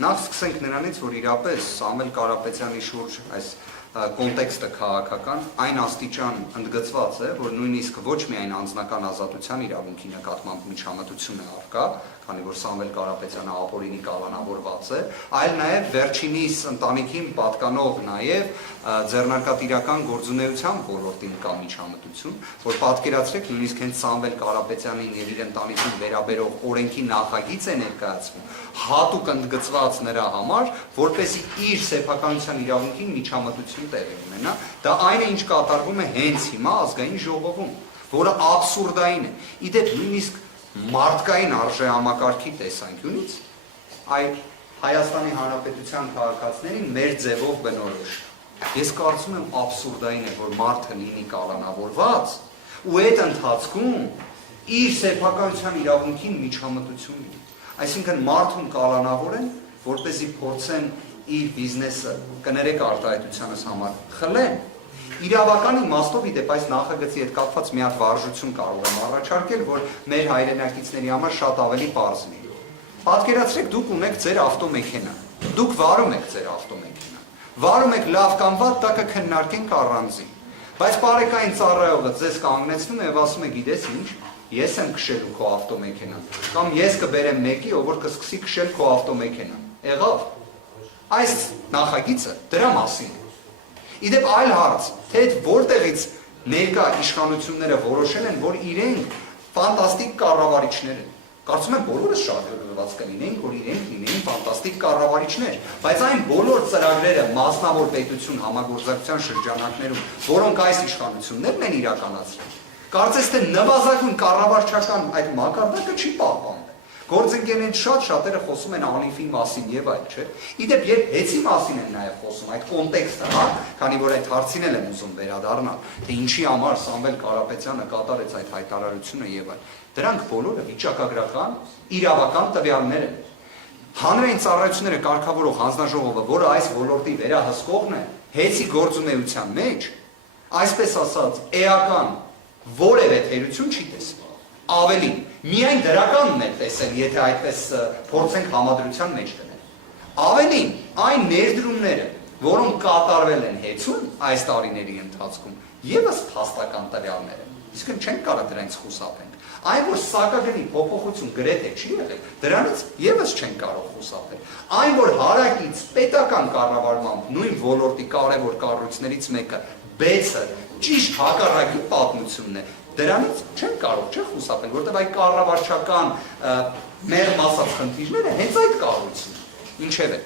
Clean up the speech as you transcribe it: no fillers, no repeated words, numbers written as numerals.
Նախ սկսենք նրանից, որ իրապես Սամվել Կարապետյանի շուրջ այս կոնտեքստը քաղաքական այն աստիճան ընդգծված է, որ նույնիսկ ոչ միայն անձնական ազատության իրավունքի նկատմամբ միջամտություն է առկա, քանի որ Սամվել Կարապետյանը ապօրինի կալանավորված է, այլ նաև վերջինիս ընտանիքին պատկանող նաև ձեռնարկատիրական գործունեության ոլորտին կա միջամտություն, որ պատկերացրեք նույնիսկ հենց Սամվել Կարապետյանին եւ իր ընտանիքին վերաբերող օրենքի նախագիծ է ներկայացվում, հատուկ ընդգծված նրա համար, որպեսզի իր սեփականության իրավունքին միջամտություն տեղի ունենա, դա այն է, ինչ կատարվում է հենց հիմա ազգային ժողովում, որը աբսուրդային է։ Իդեպ նույնիսկ մարդկային արժեհամակարգի տեսանկյունից այդ Հայաստանի Հանրապետության քաղաքացիներին մեր ձևով բնորոշ։ Ես կարծում եմ աբսուրդային է, որ մարդը լինի կալանավորված ու այդ ընթացքում իր սեփականության իրավունքին միջամտություն ունի։ Այսինքն մարդուն կալանավորեն, որպեսզի փորձեն իր բիզնեսը, կներեք արտահայտությանս համար, խլեն։ Իրավական իմաստով իդեպ այս նախագծի հետ կապված մի հատ վարժություն կարող եմ առաջարկել, որ մեր հայրենակիցների համար շատ ավելի պարզ լինի։ Պատկերացրեք, դուք ունեք ձեր ավտոմեքենա, դուք վարում եք ձեր ավտոմեքենան, վարում եք լավ կամ վատ, դա կքննարկենք առանձին, բայց բարեկային ծառայողը ձեզ կանգնեցնում է եւ ասում է, գիտես ինչ, ես եմ քշելու քո ավտոմեքենան, կամ ես կբերեմ մեկի, ով որ կսկսի քշել քո ավտոմեքենան։ Եղավ։ Այս նախագիծը դրա մասին է։ Իդեպ այլ հարց, թե որտեղից ներկա իշխանությունները որոշել են, որ իրենք ֆանտաստիկ կառավարիչներ են։ Կարծում եմ բոլորս շատ ուրախված կլինենք, որ իրենք լինեին ֆանտաստիկ կառավարիչներ, բայց այն բոլոր ծրագրերը մասնավոր պետություն համագործակցության շրջանակներում, որոնք այս իշխանություններն են իրականացրել, կարծես թե նվազագույն կառավարչական այդ մակարդակը չի պահպանում։ Գործընկերներից շատերը խոսում են Անիֆի մասին եւ այլ, չէ՞։ Իդեպ երբ հեծի մասին են նաեւ խոսում, այդ կոնտեքստը, հա, քանի որ այդ հարցին էլ եմ ուզում վերադառնալ, թե ինչի համար Սամվել Կարապետյանը կատարեց այդ հայտարարությունը եւ այլ։ Դրանք բոլորը վիճակագրական, իրավական տվյալներ են։ Հանրային ծառայությունները կարգավորող հանձնաժողովը, որը այս ոլորտի վերահսկողն է, հեծի գործունեության մեջ, այսպես ասած, էական որևէ թերություն չի տեսել։ Ավելին, միայն դրականն է տեսել, եթե այդպես փորձենք համադրության մեջ դնել։ Ավելին, այն ներդրումները, որոնք կատարվել են հեծում այս տարիների ընթացքում, եւս փաստական տվյալներ են։ Իսկ չենք կարող դրանից խուսափենք։ Այն, որ սակագնի փոփոխություն գրեթե չի եղել, դրանից եւս չենք կարող խուսափել։ Այն, որ հարակից պետական կառավարմամբ նույն ոլորտի կարևոր կառույցներից մեկը բեցը ճիշտ հակառակի պատմությունն է, դրանից չեն կարող չէ խուսափել, որտեղ այդ կառավարչական մեր մասած խնդիրները հենց այդ կառույցն են։ Ինչև է։